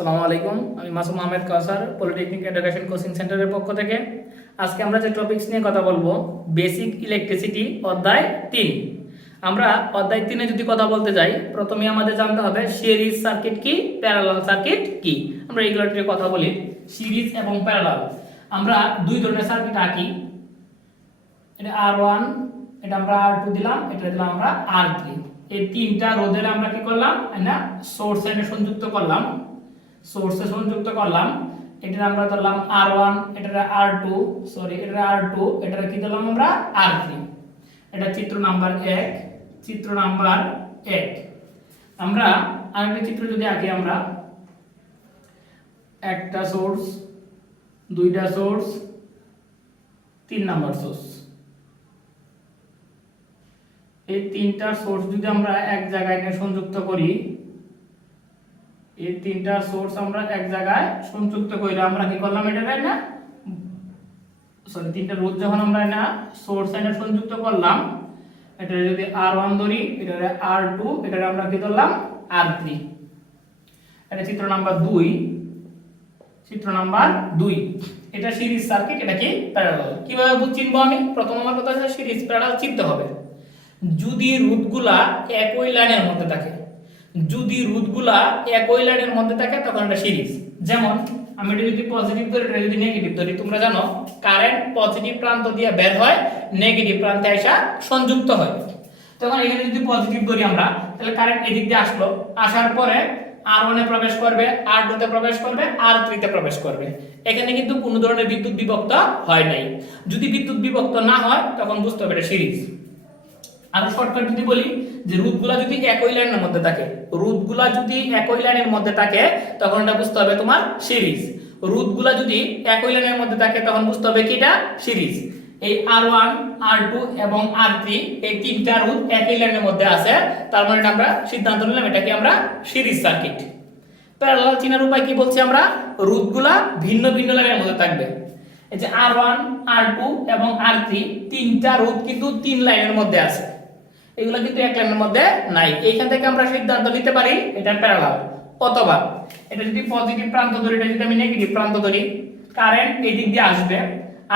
আসসালামু আলাইকুম, আমি মাসুম আহমেদ কাউসার, পলিটেকনিক এডুকেশন কোচিং সেন্টারের পক্ষ থেকে। আজকে আমরা যে টপিকস নিয়ে কথা বলবো, বেসিক ইলেকট্রিসিটি অধ্যায় 3। আমরা অধ্যায় 3-এ যদি কথা বলতে যাই, প্রথমে আমাদের জানতে হবে সিরিজ সার্কিট কি, প্যারালাল সার্কিট কি। আমরা এইগুলো নিয়ে কথা বলি, সিরিজ এবং প্যারালাল। আমরা দুই ধরনের সার্কিট আঁকি, এটা R1, এটা আমরা R2 দিলাম, এটা দিলাম আমরা R3। এই তিনটা রোধের আমরা কি করলাম না, সোর্স এনে সংযুক্ত করলাম, সোর্সে সংযুক্ত করলাম। এটা আমরা ধরলাম R1, এটা R2, সরি এটা R2, এটা কি দিলাম আমরা R3। এটা চিত্র নাম্বার 1, চিত্র নাম্বার 1। আমরা আরেকটা চিত্র যদি আঁকি, আমরা একটা সোর্স, দুইটা সোর্স, 3 নাম্বার সোর্স। এই তিনটা সোর্স যদি আমরা এক জায়গায় নিয়ে সংযুক্ত করি, এই তিনটা সোর্স আমরা এক জায়গায় সংযুক্ত কইরা আমরা কি করলাম, এটা না সরি তিনটা রোধ যখন আমরা না সোর্স এনে সংযুক্ত করলাম, এটা যদি R1 ধরি, এটা R2, এটা আমরা কি ধরলাম R3। এটা চিত্র নাম্বার 2, চিত্র নাম্বার 2। এটা সিরিজ সার্কিট, এটা কি প্যারালাল। কিভাবে চিনবো আমি? প্রথম আমার কথা হচ্ছে সিরিজ প্যারালাল চিনতে হবে যদি রোধগুলা একই লাইনের মধ্যে থাকে। যদি রোধগুলা একই লাইনের মধ্যে থাকে তখন এটা সিরিজ। যেমন আমি এটা যদি পজিটিভ ধরি, এটা যদি নেগেটিভ ধরি, তোমরা জানো কারেন্ট পজিটিভ প্রান্ত দিয়ে বের হয়, নেগেটিভ প্রান্তে এসে সংযুক্ত হয়। তখন এখানে যদি পজিটিভ ধরি আমরা, তাহলে কারেন্ট এদিক দিয়ে আসলো, আসার পরে R1 এ প্রবেশ করবে, R2 তে প্রবেশ করবে, R3 তে প্রবেশ করবে। এখানে কিন্তু কোনো ধরনের বিদ্যুৎ বিভক্ত হয় নাই। যদি বিদ্যুৎ বিভক্ত না হয় তখন বুঝতে হবে এটা সিরিজ। আরো শর্টকাট যদি বলি, যে রোধগুলা যদি একই লাইনের মধ্যে থাকে, রোধগুলা যদি একই লাইনের মধ্যে থাকে তখন এটা বুঝতে হবে তোমার সিরিজ। রোধগুলা যদি একই লাইনের মধ্যে থাকে তখন বুঝতে হবে কি এটা সিরিজ। এই R1, R2 এবং R3 এই তিনটা রোধ একই লাইনের মধ্যে আছে, তার মানে আমরা সিদ্ধান্ত নিলাম এটাকে আমরা সিরিজ সার্কিট। প্যারালাল চিনার উপায় কি বলছি আমরা, রোধগুলা ভিন্ন ভিন্ন লাইনের মধ্যে থাকবে। এই যে R1, R2 এবং R3 তিনটা রোধ কিন্তু 3 লাইনের মধ্যে আছে, এগুলো কিন্তু এক লাইনের মধ্যে নাই। এইখান থেকে আমরা সিদ্ধান্ত নিতে পারি এটা প্যারালাল। অথবা এটা যদি পজিটিভ প্রান্ত ধরি, এটা যদি আমি নেগেটিভ প্রান্ত ধরি, কারেন্ট এই দিক দিয়ে আসবে,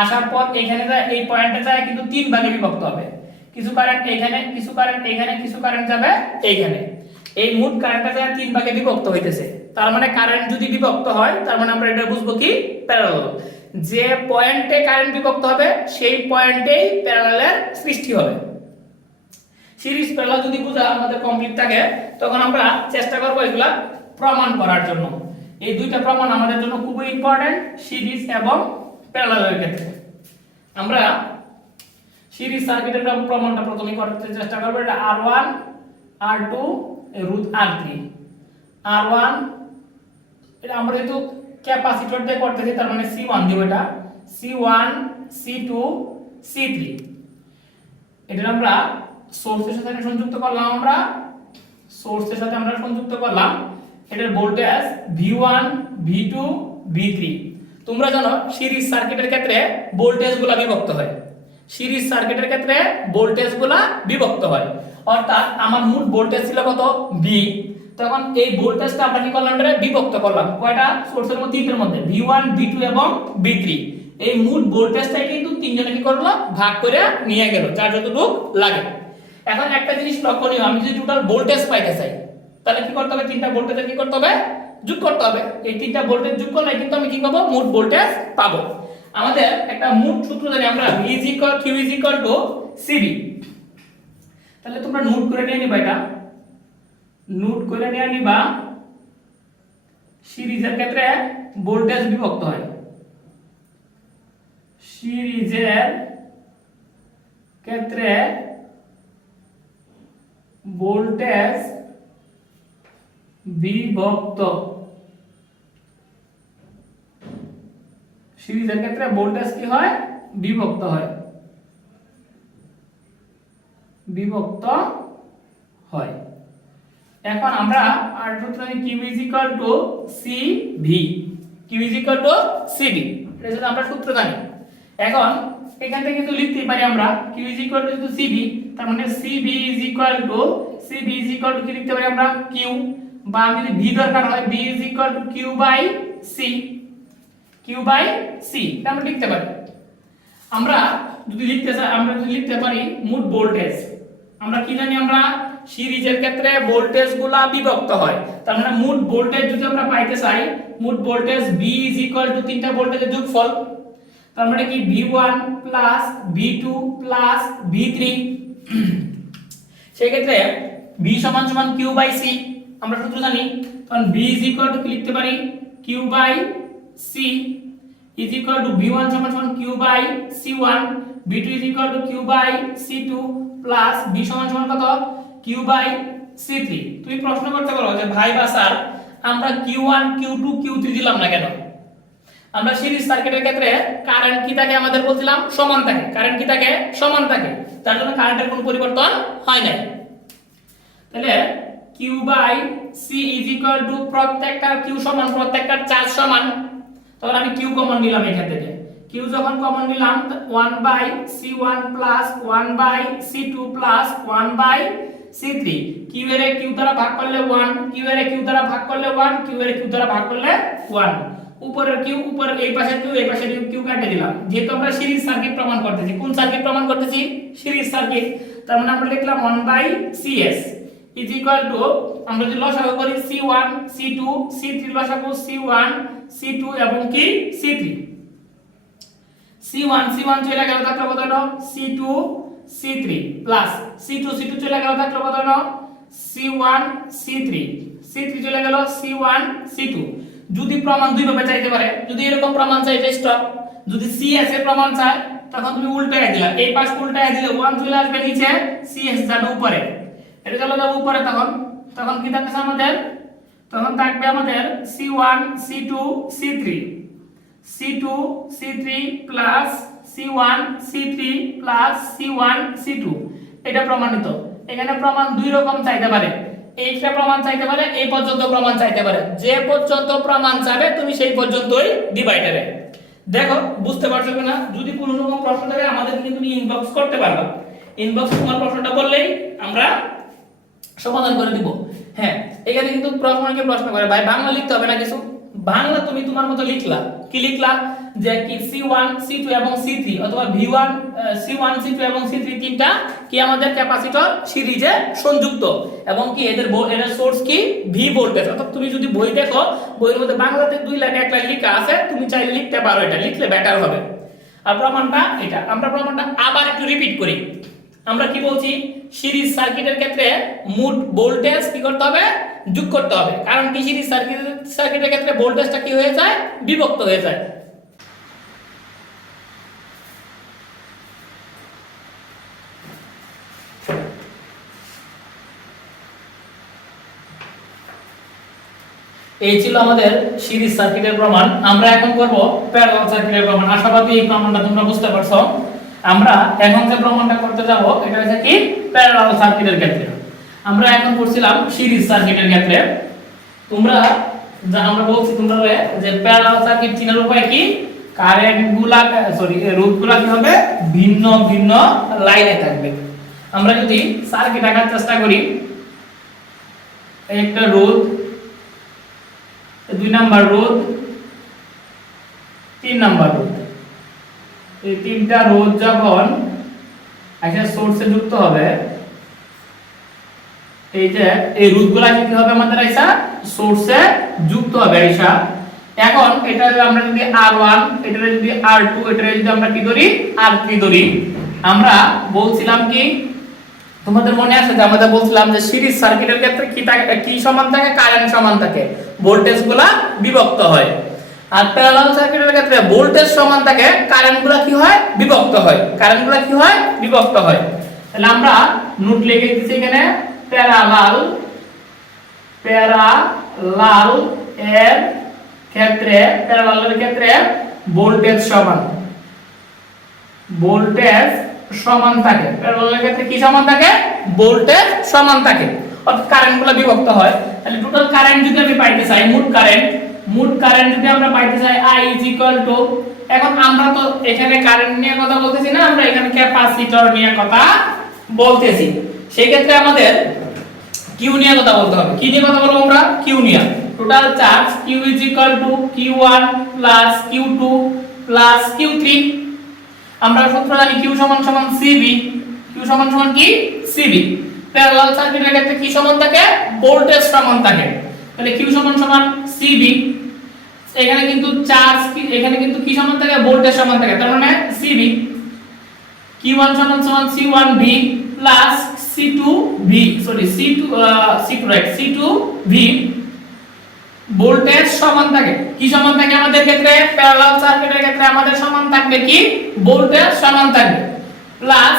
আসার পর এখানে এই পয়েন্টে যায় কিন্তু 3 ভাগে বিভক্ত হবে। কিছু কারেন্ট এখানে, কিছু কারেন্ট এখানে, কিছু কারেন্ট যাবে এইখানে। এই মোট কারেন্টটা যায় 3 ভাগে বিভক্ত হইতেছে। তার মানে কারেন্ট যদি বিভক্ত হয়, তার মানে আমরা এটা বুঝবো কি প্যারালাল। যে পয়েন্টে কারেন্ট বিভক্ত হবে সেই পয়েন্টেই প্যারালালের সৃষ্টি হবে। সিরিজ প্যারালাল যদি বোঝা আমাদের কমপ্লিট থাকে, তখন আমরা চেষ্টা করব এগুলা প্রমাণ করার জন্য। এই দুইটা প্রমাণ আমাদের জন্য খুবই ইম্পর্টেন্ট, সিরিজ এবং প্যারালালের ক্ষেত্রে। আমরা সিরিজ সার্কিটের প্রমাণটা প্রথমে করতে চেষ্টা করব। এটা R1, R2 রোধ R3। R1 এটা আমরা যেহেতু ক্যাপাসিটর দিয়ে করতেছি, তার মানে C1 দিব, এটা C1, C2, C3। এটা আমরা সোর্সের সাথে সংযুক্ত করলাম, আমরা সোর্সের সাথে আমরা সংযুক্ত করলাম। এটার ভোল্টেজ V1, V2, V3। তোমরা জানো সিরিজ সার্কিটের ক্ষেত্রে ভোল্টেজগুলো বিভক্ত হয়। সিরিজ সার্কিটের ক্ষেত্রে ভোল্টেজগুলো বিভক্ত হয়। অর্থাৎ আমার মোট ভোল্টেজ ছিল কত V, তখন এই ভোল্টেজটা আমরা কি করলাম, এটা বিভক্ত করলাম কয়টা সোর্সের মধ্যে, তিনটার মধ্যে V1, V2 এবং V3। এই মোট ভোল্টেজটাই কিন্তু তিনজনে কি করলো, ভাগ করে নিয়ে গেল যার যতটুকু লাগে। এখন একটা জিনিস লক্ষণীয়, আমি যদি টোটাল ভোল্টেজ পাইতে চাই, তাহলে কি করতে হবে, তিনটা ভোল্টেজের কি করতে হবে, যোগ করতে হবে। এই তিনটা ভোল্টেজ যোগ করলে কিন্তু আমি কি পাবো, মোট ভোল্টেজ পাবো। আমাদের একটা মোট সূত্র জানি আমরা, V Q CV। তাহলে তোমরা নোট করে নিয়ে নিবা, এটা নোট করে নিয়ে নিবা। সিরিজের ক্ষেত্রে ভোল্টেজ বিভক্ত হয়, সিরিজের ক্ষেত্রে ভোল্টেজ বিভক্ত, সিরিজের ক্ষেত্রে ভোল্টেজ কি হয়, বিভক্ত হয়, বিভক্ত হয়। এখন আমরা আর সূত্র Q CV, Q CV, এটা আমরা সূত্র জানি। এখন এখান থেকে কিন্তু লিখতেই পারি আমরা Q CV, তার মানে CV কি লিখতে পারি আমরা, Q বা আমি যদি ভি দরকার হয় V is equal to Q by C, Q by C এটা আমরা লিখতে পারি। আমরা যদি লিখতে চাই, আমরা যদি লিখতে পারি মোট ভোল্টেজ, আমরা কি জানি, আমরা সিরিজের ক্ষেত্রে ভোল্টেজগুলা বিভক্ত হয়, তার মানে মোট ভোল্টেজ যদি আমরা পাইতে চাই, মোট voltage V is equal two তিনটা ভোল্টেজের যোগফল, তার মানে কি V1 plus V2 plus V3। সেই ক্ষেত্রে V সমান সমান Q বাই C আমরা সূত্র জানি, তখন V ইজ ইকুয়াল টু কি লিখতে পারি, Q by C is equal to V1 সমান সমান Q by C1, V2 is equal to Q by C2 plus V সমান সমান কত, Q বাই C3। তুমি প্রশ্ন করতে পারো যে ভাই বা স্যার আমরা Q1 Q2 Q3 দিলাম না কেন? আমরা সিরিজ সার্কিটের ক্ষেত্রে কারেন্ট কি থাকে আমাদের বলছিলাম সমান থাকে, কারেন্ট কি থাকে সমান থাকে, তার জন্য কারেন্টের কোনো পরিবর্তন হয় না। তাহলে Q by C is equal to প্রত্যেকটা Q সমান প্রত্যেকটা চার্জ সমান, তখন আমি Q কমন নিলাম এখান থেকে, Q যখন কমন নিলাম 1 by C1 plus 1 by C2 plus 1 by C3, Q এর Q দ্বারা ভাগ করলে 1, Q এর Q দ্বারা ভাগ করলে 1, Q এর Q দ্বারা ভাগ করলে 1, উপরের Q উপরের এই পাশের Q এই পাশের Q কেটে দিলাম। যেহেতু আমরা সিরিজ সার্কিট প্রমাণ করতেছি, কোন সার্কিট প্রমাণ করতেছি, সিরিজ সার্কিট, তার মানে আমরা লিখলাম 1 by CS is equal to, আমরা যদি লসাগু করি C1 C2 C3 লসাগু C1 C2 এবং কি C3, C1 চলে গেল থাকলো কত হলো C2 C3 প্লাস C2 চলে গেল থাকলো কত হলো C1 C3 চলে গেল C1 C2। যদি প্রমাণ দুই ভাবে চাইতে পারে, যদি এরকম প্রমাণ চাইতে স্টপ, যদি CS এর প্রমাণ চায় তখন তুমি উল্টায় দিলা, এই পাশ উল্টায় দিলে 1 চলে আসবে নিচে, CS যাবে উপরে, এটা চলে যাবে উপরে, তখন কি থাকছে আমাদের, তখন থাকবে আমাদের C1 C2 C3 plus C1 C3 plus C1 C2, এটা প্রমাণিত। এখানে প্রমাণ দুই রকম চাইতে পারে, এইটা প্রমাণ চাইতে পারে, এই পর্যন্ত প্রমাণ চাইতে পারে, যে পর্যন্ত প্রমাণ চাবে তুমি সেই পর্যন্তই ডিভাইডারে। দেখো বুঝতে পারছো কিনা? যদি কোনো রকম প্রশ্ন থাকে আমাদের কিন্তু তুমি ইনবক্স করতে পারবা, ইনবক্স তোমার প্রশ্নটা বললেই আমরা সমাধান করে দিব। হ্যাঁ, এখানে কিন্তু প্রশ্ন করে ভাই বাংলা লিখতে হবে না কিছু, বাংলা তুমি তোমার মতো লিখলা, কি লিখলা যে কি C1 C2 এবং C3 অথবা V1 C1 C2 এবং C3 তিনটা কি আমাদের ক্যাপাসিটর সিরিজে সংযুক্ত এবং কি এদের সোর্স কি V ভোল্টেজ। অর্থাৎ তুমি যদি বই দেখো, বইয়ের মধ্যে বাংলাতে 2 লাইনে 1 লাইন লেখা আছে, তুমি চাইলে লিখতে পারো, এটা লিখলে বেটার হবে। আর প্রমাণটা এটা, আমরা প্রমাণটা আবার একটু রিপিট করি। আমরা কি বলছি, সিরিজ সার্কিটের ক্ষেত্রে মোট ভোল্টেজ কি করতে হবে, যোগ করতে হবে, কারণ কি সিরিজ সার্কিটের ক্ষেত্রে ভোল্টেজটা কি হয়ে যায়, বিভক্ত হয়ে যায়। এই ছিল আমাদের সিরিজ সার্কিটের প্রমাণ। আমরা এখন করব প্যারালাল সার্কিটের প্রমাণ। আশাবাদী এই প্রমাণটা তোমরা বুঝতে পারছো। আমরা এখন যে প্রমাণটা করতে যাব এটা হচ্ছে কি প্যারালাল সার্কিটের ক্ষেত্রে। আমরা এখন করছিলাম সিরিজ সার্কিটের ক্ষেত্রে। তোমরা আমরা বলছি তোমরা যে প্যারালাল সার্কিট চিনার উপায় কি, কারেন্টগুলা রোধগুলা কি হবে, ভিন্ন ভিন্ন লাইনে থাকবে। আমরা যদি সার্কিট আঁকার চেষ্টা করি, একটা রোধ, 2 নাম্বার রোধ, 3 নাম্বার রোধ, এই তিনটা রোধ যখন একটা সোর্সে যুক্ত হবে, এই যে এই রোধগুলা কি হবে আমাদের আইসা সোর্সে যুক্ত হবে আইসা। এখন এটা আমরা যদি R1, এটা যদি R2, এটা যদি আমরা কি ধরি R3 ধরি, আমরা বলছিলাম কি তোমাদের মনে আছে যে আমরা বলছিলাম যে সিরিজ সার্কিটের ক্ষেত্রে কি সমান থাকে, কারেন্ট সমান থাকে, ভোল্টেজগুলা বিভক্ত হয়। আর প্যারালাল সার্কিটের ক্ষেত্রে ভোল্টেজ সমান থাকে, কারেন্টগুলা কি হয়, বিভক্ত হয়, কারেন্টগুলা কি হয়, বিভক্ত হয়। তাহলে আমরা নোট লিখে দিচ্ছি এখানে প্যারালাল এর ক্ষেত্রে, প্যারালালের ক্ষেত্রে ভোল্টেজ সমান থাকে, প্যারালালের ক্ষেত্রে কি সমান থাকে, ভোল্টেজ সমান থাকে, অর্থাৎ কারেন্টগুলো বিভক্ত হয়। তাহলে টোটাল কারেন্ট যদি আমি পাইতে চাই, মোট কারেন্ট যদি আমরা পাইতে চাই I এখন আমরা তো এখানে কারেন্ট নিয়ে কথা বলতেছি না, আমরা এখানে ক্যাপাসিটর নিয়ে কথা বলতেছি। সেই ক্ষেত্রে আমাদের কিউ নিয়ে কথা বলতে হবে। কি নিয়ে কথা বলবো আমরা? কিউ নিয়ে। Total charge Q is equal to q1 plus q2 plus q3। আমরা সূত্র জানি q সমান সমান cv। q সমান সমান কি? cv। প্যারালাল সার্কিটের ক্ষেত্রে কি সমান থাকে? ভোল্টেজ সমান থাকে। তাহলে q সমান সমান cv। এখানে কিন্তু চার্জ এখানে কিন্তু কি সমান থাকে? ভোল্টেজ সমান থাকে। তার মানে cv q1 সমান সমান c1v plus c2v, sorry c2 right, c2v। Voltage সমান থাকে। কি সমান থাকে আমাদের ক্ষেত্রে? প্যারালাল সার্কিটের ক্ষেত্রে আমাদের সমান থাকবে কি? ভোল্টেজ সমান থাকবে। প্লাস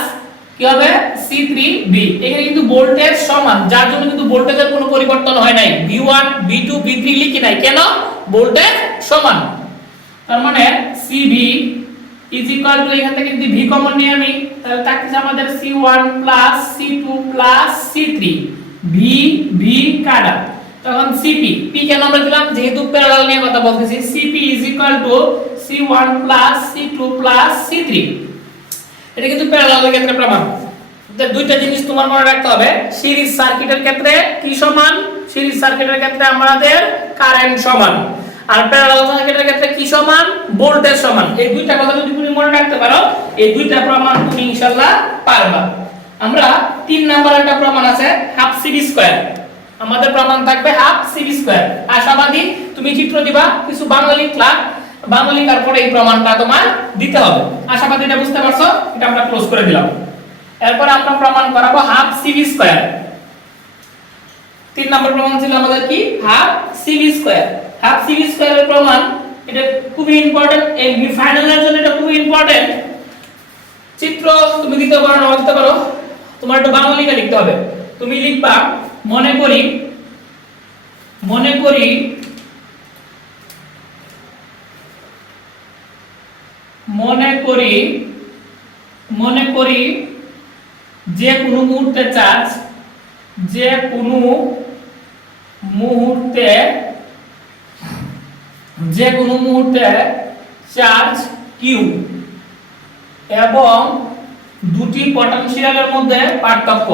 কি হবে? c3v। এখানে কিন্তু ভোল্টেজ সমান, যার জন্য কিন্তু ভোল্টেজের কোনো পরিবর্তন হয় নাই। v1 v2 v3 লিখি নাই, কেন? ভোল্টেজ সমান। তার মানে cv ইজ ইকুয়াল টু, এখান থেকে যদি v কমন নিই আমি, তাহলে থাকছে আমাদের c1 plus c2 plus c3। v v কাটা, তখন cp, p কেন আমরা দিলাম? যেহেতু প্যারালাল নিয়ে কথা বলতেছি। cp is equal two c1 plus c2 plus c3। এটা কিন্তু প্যারালালের ক্ষেত্রে প্রমাণ। দুইটা জিনিস তোমার মনে রাখতে হবে। সিরিজ সার্কিটের ক্ষেত্রে কি সমান? সিরিজ সার্কিটের ক্ষেত্রে আমাদের কারেন্ট সমান। আর প্যারালাল সার্কিটের ক্ষেত্রে কি সমান? ভোল্টেজ সমান। এই দুইটা কথা যদি তুমি মনে রাখতে পারো, এই দুইটা প্রমাণ তুমি ইনশাআল্লাহ পারবা। আমরা 3 নাম্বার একটা প্রমাণ আছে হাফ সিভি স্কয়ার। আমাদের প্রমাণ থাকবে হাফ সিভি স্কয়ার। আশাবাদী তুমি চিত্র দিবা, কিছু বাংলা লিখলা, বাংলা লেখার পরে এই প্রমাণটা তোমার দিতে হবে। আশাবাদী এটা বুঝতে পারছো? এটা আমরা ক্লোজ করে দিলাম। এরপর আমরা প্রমাণ করাবো হাফ সিভি স্কয়ার। 3 নম্বর প্রমাণ ছিল আমাদের কি? Half CV square. Half CV স্কয়ারের প্রমাণ এটা খুবই ইম্পর্টেন্ট, এই ফাইনালের জন্য এটা খুবই ইম্পর্টেন্ট। চিত্র তুমি দিতে পারো না দিতে পারো, তোমার একটু বাংলা লেখা লিখতে হবে। তুমি লিখবা মনে করি যে কোনো মুহূর্তে চার্জ কিউ এবং দুটি পটেনশিয়ালের মধ্যে পার্থক্য,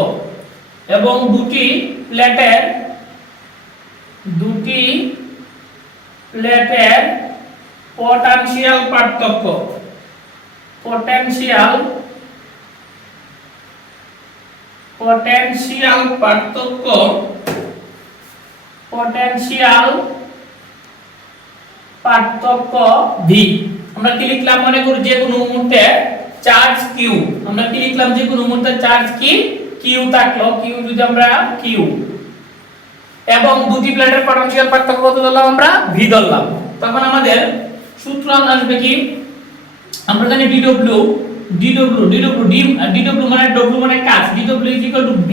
এবং দুটি প্লেটের পটেনশিয়াল পার্থক্য, পটেনশিয়াল পার্থক্য ভি। আমরা কি লিখলাম? মনে করি যে কোনো মুহূর্তে চার্জ কিউ। আমরা কি লিখলাম? যে কোনো মুহূর্তে চার্জ কি? কিউ থাকলো। কিউ যদি আমরা কিউ এবং দুটি প্লেটের পটেনশিয়াল পার্থক্য কত ধরলাম? আমরা ভি ধরলাম। তখন আমাদের সূত্র আসবে কি? আমরা জানি dw মানে w মানে কাজ। dw = b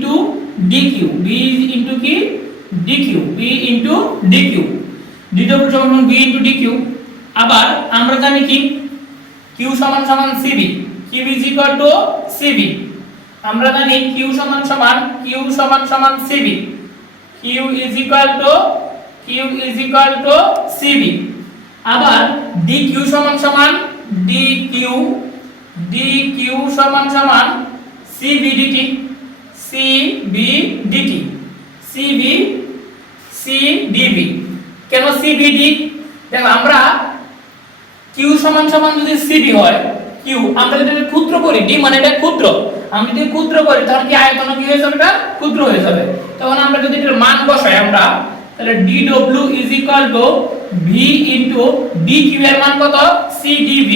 * dq, b * কি? dq, b * dq, dw সমান b * dq। আবার আমরা জানি কি? q সমান সমান cv, q = cv। আমরা জানি q সমান সমান cv, q cv। আবার dq সমান সমান dq সমান সমান cv dt, cdv। কেন cvd? দেখো আমরা q সমান সমান যদি cv হয়, q আমরা যদি ক্ষুদ্র করি, d মানে এটা ক্ষুদ্র, আমরা যদি ক্ষুদ্র করি তাহলে কি আয়তন কি হয়ে যাবে? এটা ক্ষুদ্র হয়ে যাবে। তখন আমরা যদি এর মান বসাই, আমরা তাহলে dw = v * dq এর মান কত? cdv।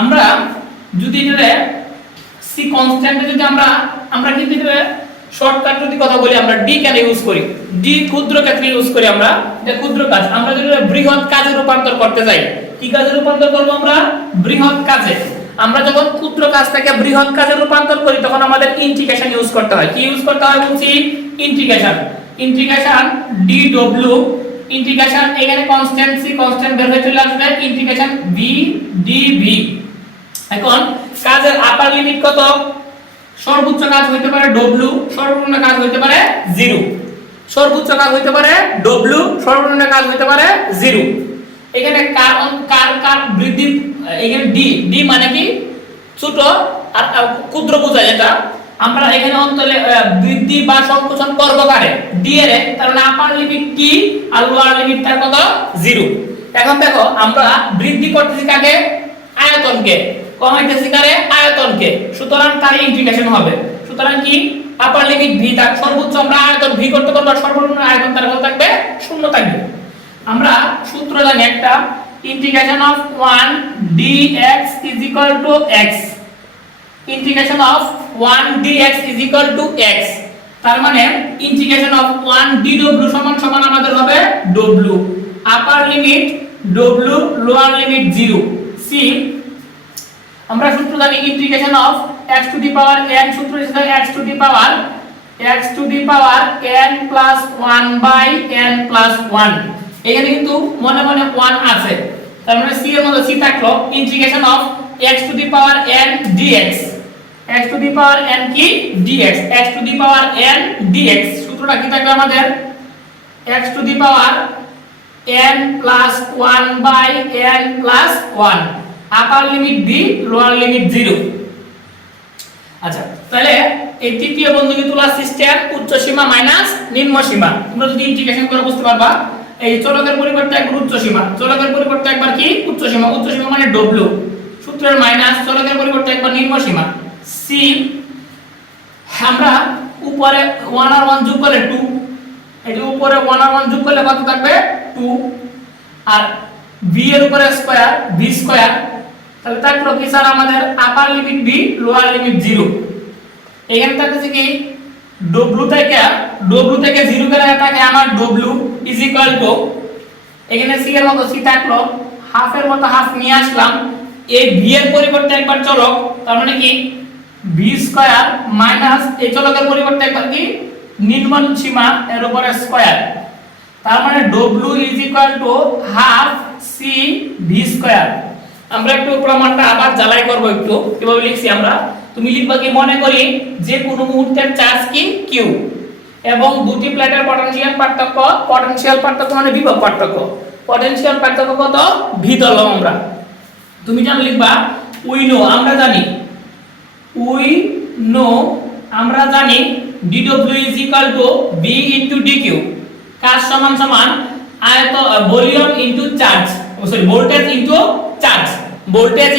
আমরা যদি এটা c কনস্ট্যান্টে যদি আমরা কিন্তু এটা শর্টকাট যদি কথা বলি, আমরা d কেন ইউজ করি? d ক্ষুদ্র ক্ষেত্রে ইউজ করি আমরা, এটা ক্ষুদ্র কাজ। আমরা যদি বৃহৎ কাজে রূপান্তর করতে যাই, কি কাজে রূপান্তর করব আমরা? বৃহৎ কাজে। আমরা যখন ক্ষুদ্র কাজ থেকে বৃহৎ কাজে রূপান্তর করি তখন আমাদের ইন্টিগ্রেশন ইউজ করতে হয়। কি ইউজ করতে হয় বলছি? ইন্টিগ্রেশন dw, ইন্টিগ্রেশন এখানে কনস্ট্যান্ট বের হয়ে চলে আসবে, ইন্টিগ্রেশন v dv। এখন কাজের আপার লিমিট কত? সর্বোচ্চ কাজ হইতে পারে w, সর্বনিম্ন কাজ হইতে পারে 0। সর্বোচ্চ কাজ হইতে পারে w, সর্বনিম্ন কাজ হইতে পারে 0। এখানে কার বৃদ্ধি, এখানে d মানে কি? ছোট আর ক্ষুদ্র বোঝায় এটা। আমরা এখানে অন্তরে বৃদ্ধি বা সংকোচন করব কারে ডি এর, তার মানে আপার লিমিট কি আর লোয়ার লিমিট তার কত 0। এখন দেখো আমরা বৃদ্ধি করতেছি কাকে আয়তনকে, কমাইতেছি কারে আয়তনকে, সুতরাং তার ইন্টিগ্রেশন হবে। সুতরাং কি আপার লিমিট ভি তার সর্বোচ্চ আমরা আয়তন ভি করতে পারবো, সর্বনিম্ন আয়তন তার কত থাকবে 0 থাকবে। আমরা সূত্র জানি একটা, integration of 1 dx is equal to x, integration of 1 dx is equal to x, তার মানে ইন্টিগ্রেশন অফ 1 dw সমান সমান আমাদের হবে w, upper limit w, lower limit 0। সি আমরা সূত্র জানি integration of x to the power n, সূত্র হিসেবে x to the power n plus 1 by n plus 1, এখানে কিন্তু মনে মনে 1 আছে, তার মানে c এর মধ্যে c থাকলো integration of x to the power n dx, x to the power n কি dx, x to the power n dx, সূত্রটা কি থাকবে আমাদের x to the power n plus 1 by n plus 1, upper limit b, lower limit 0। আচ্ছা তাহলে এই তৃতীয় বন্ধনী তোলার সিস্টেম উচ্চ সীমা মাইনাস নিম্ন সীমা, তোমরা যদি ইন্টিগ্রেশন করে বুঝতে পারবা। এই চলকের পরিবর্তে একবার উচ্চ সীমা, চলকের পরিবর্তে একবার কি উচ্চ সীমা, উচ্চ সীমা মানে w, সূত্রের মাইনাস চলকের পরিবর্তে একবার নিম্ন সীমা সি। আমরা উপরে 1 আর 1 যোগ করলে 2, এই যে উপরে 1 আর 1 যোগ করলে কত থাকবে 2, আর b এর উপরে স্কয়ার b স্কয়ার, তাহলে থাকলো কি স্যার আমাদের আপার লিমিট b, লোয়ার লিমিট 0। এখানে থাকছে কি w থেকে 0 গেলে থাকে আমার w ইজ ইকুয়াল টু, এখানে c এর মতো c থাকলো, হাফ এর মতো হাফ নিয়ে আসলাম, এই b এর পরিবর্তে একবার চলক, তার মানে কি b স্কয়ার মাইনাস এই চলকের পরিবর্তে একবার কি নিম্ন সীমা এর উপরে স্কয়ার, তার মানে w is equal to half c v square. আমরা একটু প্রমাণটা আবার জ্বালাই করব, একটু কিভাবে লিখছি আমরা। তুমি লিখবা কি মনে করি যে কোনো মুহূর্তের চার্জ কি q এবং দুটি প্লেটের পটেনশিয়াল পার্থক্য মানে বিভব পার্থক্য, পটেনশিয়াল পার্থক্য কত v ধরলাম আমরা। তুমি জানো লিখবা উই নো, আমরা জানি dw is equal to v into dq, কাজ সমান সমান আয়তন volume into charge, sorry voltage into charge, voltage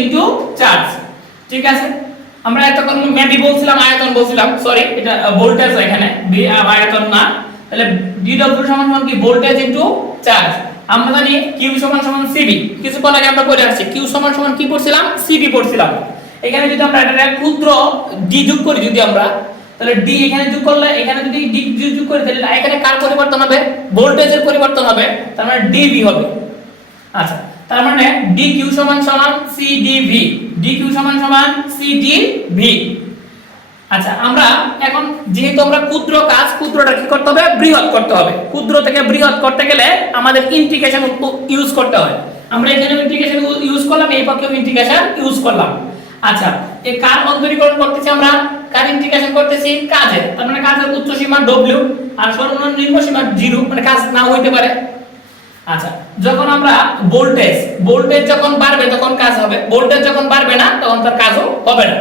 into charge. ঠিক আছে, আমরা এতক্ষণ মেবি বলছিলাম আয়তন বলছিলাম, সরি এটা ভোল্টেজ, এখানে আয়তন না। তাহলে dw সমান সমান কি ভোল্টেজ ইনটু চার্জ। আমরা জানি q সমান সমান cv, কিছুক্ষণ আগে আমরা পড়ে আসছি q সমান সমান কি পড়ছিলাম cv পড়ছিলাম। এখানে যদি আমরা এটা ক্ষুদ্র d যোগ করি, যদি আমরা তাহলে d এখানে যোগ করলে, এখানে যদি d যোগ করি তাহলে এখানে কার পরিবর্তন হবে ভোল্টেজের পরিবর্তন হবে, তার মানে dv হবে। আচ্ছা তার মানে dq সমান সমান cdv, dq সমান সমান cdv। আচ্ছা আমরা এখন যেহেতু আমরা ক্ষুদ্র কাজ, ক্ষুদ্রটা কি করতে হবে বৃহৎ করতে হবে, ক্ষুদ্র থেকে বৃহৎ করতে গেলে আমাদের ইন্টিগ্রেশন ইউজ করতে হয়। আমরা এখানে ইন্টিগ্রেশন ইউজ করলাম, এই পক্ষেও ইন্টিগ্রেশন ইউজ করলাম। আচ্ছা এই কার অন্তরীকরণ করতেছি আমরা, কার ইন্টিগ্রেশন করতেছি কাজের, তার মানে কাজের উচ্চ সীমা w আর সর্বনিম্ন নিম্ন সীমা 0, মানে কাজ না হইতে পারে। আচ্ছা যখন আমরা ভোল্টেজ যখন বাড়বে তখন কাজ হবে, ভোল্টেজ যখন বাড়বে না তখন তার কাজও হবে না।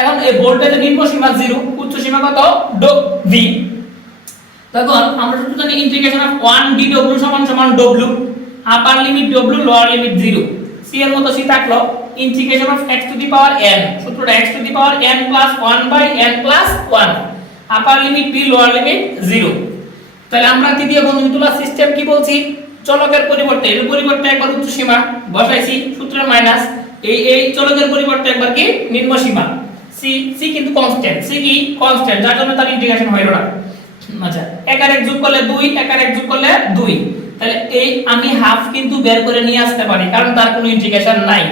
এখন এই ভোল্টেজের নিম্ন সীমা 0, উচ্চ সীমা কত v, তখন আমরা শুধু জানি ইন্টিগ্রেশন অফ 1 dw সমান সমান w, upper limit w, lower limit 0। c এর মতো c থাকলো integration of x to the power n, সূত্রটা x to the power n plus 1 by n plus 1, upper limit b, lower limit 0। তাহলে আমরা তৃতীয় বন্ধনী তোলার সিস্টেম কি বলছি, চলকের পরিবর্তে এর পরিবর্তে একবার উচ্চ সীমা বসাইছি, সূত্রের মাইনাস এই চলকের পরিবর্তে একবার কি নিম্ন সীমা c কিন্তু কনস্ট্যান্ট, c কি কনস্ট্যান্ট, যার জন্য তার ইন্টিগ্রেশন হইল না। আচ্ছা এক আর এক যোগ করলে 2, এক আর এক যোগ করলে 2, তাহলে এই আমি হাফ কিন্তু বের করে নিয়ে আসতে পারি, কারণ তার কোনো ইন্টিগ্রেশন নাই।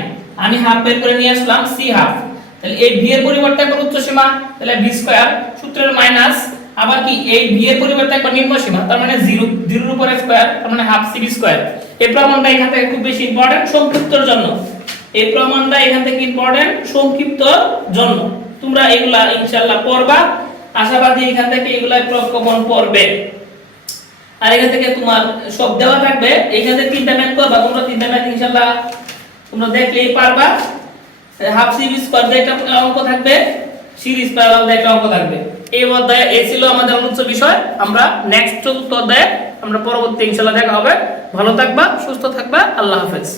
আমি হাফ বের করে নিয়ে আসলাম c হাফ, তাহলে এই v এর পরিবর্তে একবার উচ্চ সীমা, তাহলে v স্কয়ার, সূত্রের মাইনাস আবার কি এই v এর পরিবর্তে একবার নিম্ন সীমা, তার মানে 0 এর উপরে স্কয়ার, তার মানে হাফ cv স্কয়ার। এই প্রমাণটা এখান থেকে খুব বেশি ইম্পর্টেন্ট সংক্ষিপ্তর জন্য, এই প্রমাণটা এখান থেকে ইম্পর্টেন্ট সংক্ষিপ্তর জন্য। তোমরা এগুলা ইনশাআল্লাহ পড়বা, আশাবাদী এখান থেকে এগুলা প্রকরণ পড়বে। আর এখান থেকে তোমার সব দেওয়া থাকবে, এখান থেকে তিনটা ম্যাথ করবা তোমরা, তিনটা ম্যাথ ইনশাআল্লাহ তোমরা দেখলেই পারবা। হাফ সিরিজ স্কয়ার দিয়ে একটা অঙ্ক থাকবে, সিরিজ প্যারালাল দিয়ে একটা অঙ্ক থাকবে। এই অধ্যায়ে এই ছিল আমাদের আলোচ্য বিষয়। আমরা নেক্সট চতুর্থ অধ্যায়ে আমরা পরবর্তী ইনশাআল্লাহ দেখা হবে। ভালো থাকবা, সুস্থ থাকবা, আল্লাহ হাফেজ।